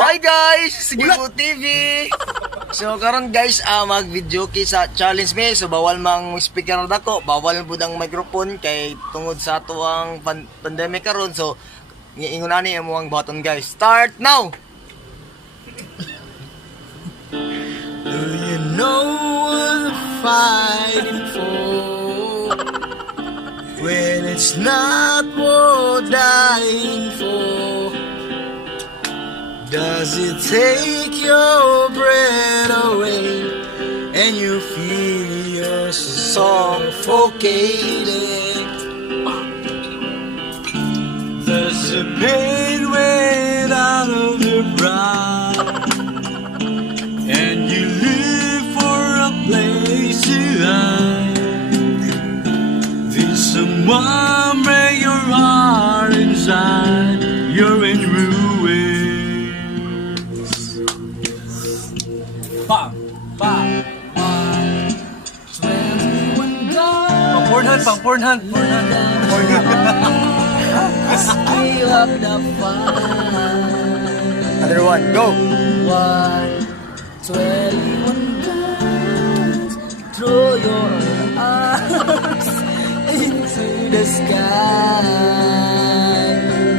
Hi guys! Sige po TV! So karon guys, mag-video kay sa challenge me. So bawal mang speaker na dako, bawal pud ang microphone kay tungod sa tuwang pandemic karon. So ingon ani amo ang button guys. Start now! Do you know what I'm fighting for? When it's not worth dying for. Does it take your breath away and you feel you're suffocated? Does the pain went out of your brow and you live for a place to hide? Did someone break your heart inside? You're in ruins. Bam! Bam! Bam! 21 guns. Pang pornhan. Still up the fight. Other one, go! 21 guns. Throw your arms into the sky.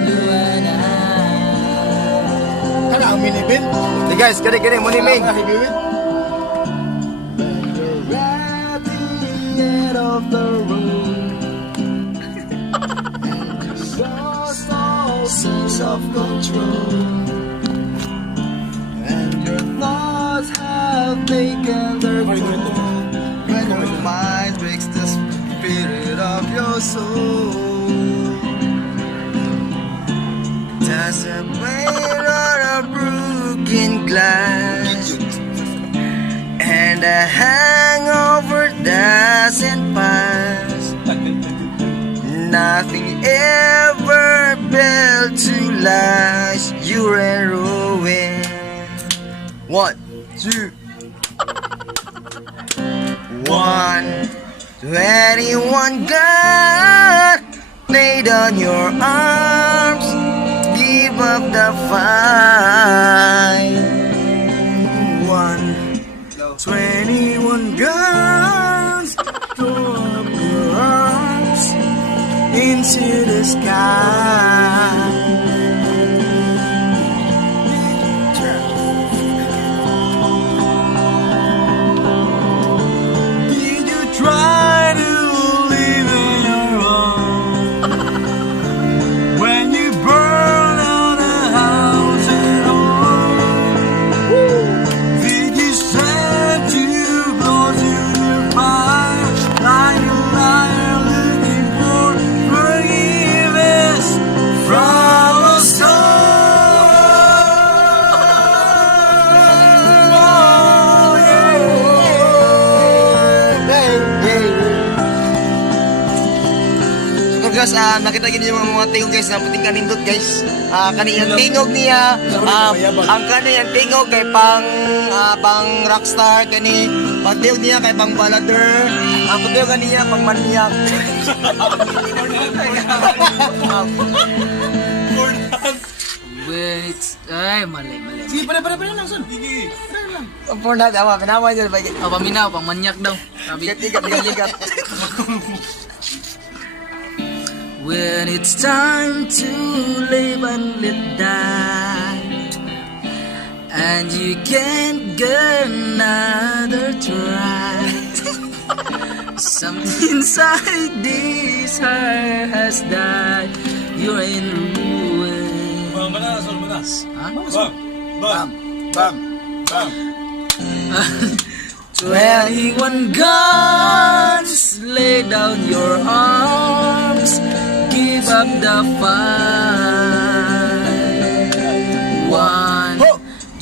You and I. Kana ang minibin? Hey guys, kani mo ni main. You're at the end of the road and you lost all sense of control, and your thoughts have taken their toll. When your mind breaks the spirit of your soul, Does a weight on a broken glass and a hangover doesn't pass. Nothing ever built to last. You're in ruin. 1, 2, 1. 21 gun laid on your arms. Give up the fight. 21 guns, throw up your arms into the sky. Did you try to live in your own when you burn out a house and home? Did you stand too close to the fire like a liar looking for forgiveness from a soul? Oh, yeah. So guys, nakita gini yung mga tingog guys na puting kanindot guys. Kaniyang tingog niya, ang kaniyang tingog kay pang rockstar kani, pag tingog niya kay pang ballader, ang tingog kaniya pang maniyak. Wait, ay mali. Sige, pala lang, son. Sige. For na daw, pinawa niya ba? Oh, paminaw, pang manyak daw. Sabi, Tigat. when it's time to live and let die, and you can't get another try. Something inside this heart has died. You're in ruin. Bam. 21 guns, lay down your arms, give up the fight.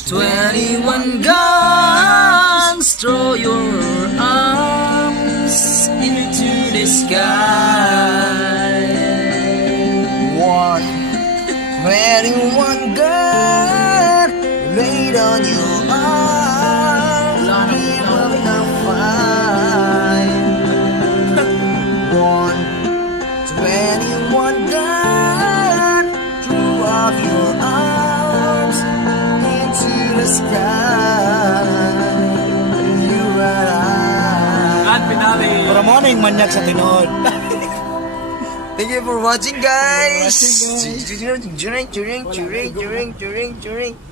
21 guns, throw your arms into the sky. 21 gun laid on your arms. Give up the fight. 21 gun threw off your arms. time, you and I. Grand finale. Para mo na yung manyak sa tinod. Thank you for watching, guys. Watching, guys. Churing, churing, churing, churing, churing, churing.